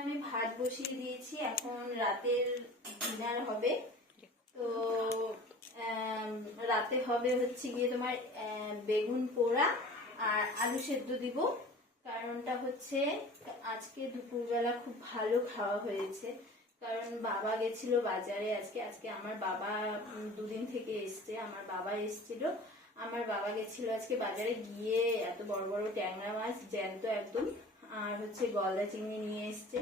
আমি ভাত বসিয়ে দিয়েছি, এখন রাতের ডিনার হবে। তো রাতে হবে হচ্ছে গিয়ে তোমার বেগুন পোড়া আর আলু সেদ্ধ দিব। কারণটা হচ্ছে আজকে দুপুরবেলা খুব ভালো খাওয়া হয়েছে, কারণ বাবা গেছিল বাজারে আজকে আমার বাবা দুদিন থেকে এসছে, আমার বাবা এসছিল, আমার বাবা গেছিল আজকে বাজারে, গিয়ে এত বড় বড় ট্যাংরা মাছ জ্যান্ত একদম আর হচ্ছে গলদা চিংড়ি নিয়ে এসছে,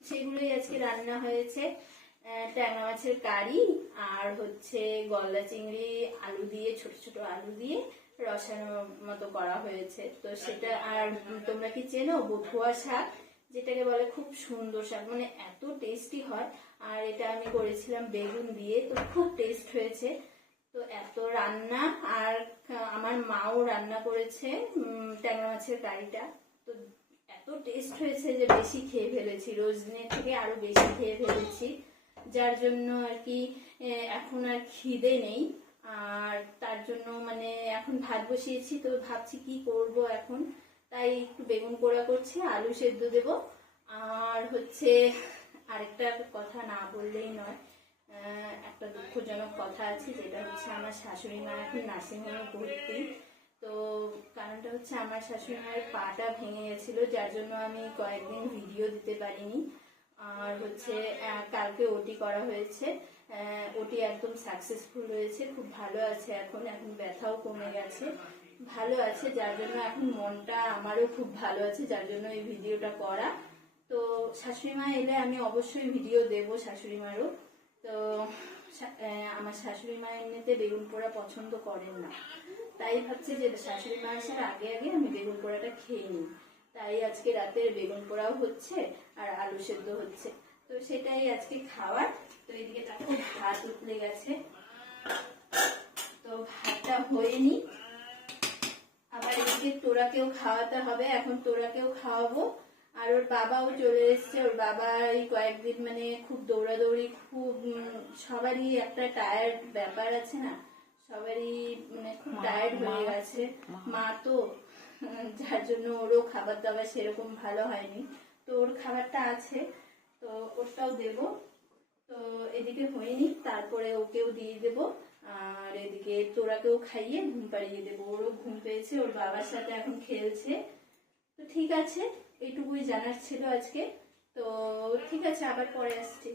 সেগুলোই আজকে রান্না হয়েছে। ট্যাংরা মাছের কারি আর হচ্ছে গলদা চিংড়ি আলু দিয়ে, ছোট ছোট আলু দিয়ে রসানো মতো করা হয়েছে। তো সেটা, আর তোমরা কি চেনো বথুয়া শাক, যেটাকে বলে, খুব সুন্দর শাক, মানে এত টেস্টি হয়। আর এটা আমি করেছিলাম বেগুন দিয়ে, তো খুব টেস্ট হয়েছে। তো এত রান্না, আর আমার মাও রান্না করেছে ট্যাংরা মাছের কারিটা, তো এত টেস্ট হয়েছে যে বেশি খেয়ে ফেলেছি, রোজ দিনের থেকে আরো বেশি খেয়ে ফেলেছি, যার জন্য আর কি এখন আর খিদে নেই। আর তার জন্য মানে এখন ভাত বসিয়েছি, তো ভাবছি কি করব এখন, তাই একটু বেগুন পোড়া করছি, আলু সেদ্ধ দেব। আর হচ্ছে আরেকটা কথা না বললেই নয়, একটা দুঃখজনক কথা আছে, যেটা হচ্ছে আমার শাশুড়ি মা এখন নার্সিংহোমে ভর্তি। তো কারণটা হচ্ছে আমার শাশুড়ি মায়ের পাটা ভেঙে গেছিল, যার জন্য আমি কয়েকদিন ভিডিও দিতে পারিনি। আর হচ্ছে কালকে ওটি করা হয়েছে, ওটি একদম সাকসেসফুল হয়েছে, খুব ভালো আছে, এখন ব্যথাও কমে গেছে, ভালো আছে, যার জন্য এখন মনটা আমারও খুব ভালো আছে, যার জন্য এই ভিডিওটা করা। তো শাশুড়ি মা এলে আমি অবশ্যই ভিডিও দেব শাশুড়ি মারও। তো আমার শাশুড়ি মা এমনিতে বেগুন পোড়া পছন্দ করেন না, তাই ভাবছি যে শাশুড়ি মা আসার আগে আগে আমি বেগুন পোড়াটা খেয়ে নিই, তাই আজকে রাতের বেগুন পোড়াও হচ্ছে আর আলু সেদ্ধ হচ্ছে, তো সেটাই আজকে খাওয়ার। তো এদিকে দেখো ভাত উঠলে গেছে, তো ভাতটা হয়নি, আবার এদিকে তোরাকেও খাওয়াতে হবে, এখন তোরাকেও খাওয়াবো। আর ওর বাবাও চলে এসছে, ওর বাবা এই কয়েকদিন মানে খুব দৌড়াদৌড়ি, খুব সবারই একটা টায়ার্ড ব্যাপার আছে না, সবারই মানে খুব টায়ার্ড হয়ে গেছে, মা তো, যার জন্য ওরও খাবার দাবার সেরকম ভালো হয়নি, তো ওর খাবারটা আছে, তো ওটাও দেব। তো এদিকে হয়নি, তারপরে ওকেও দিয়ে দেব, আর এদিকে তোরাকেও খাইয়ে ঘুম পাড়িয়ে দেবো, ওরও ঘুম পেয়েছে, ওর বাবার সাথে এখন খেলছে। তো ঠিক আছে, এইটুকুই জানার ছিল আজকে, তো ঠিক আছে, আবার পরে আসছি।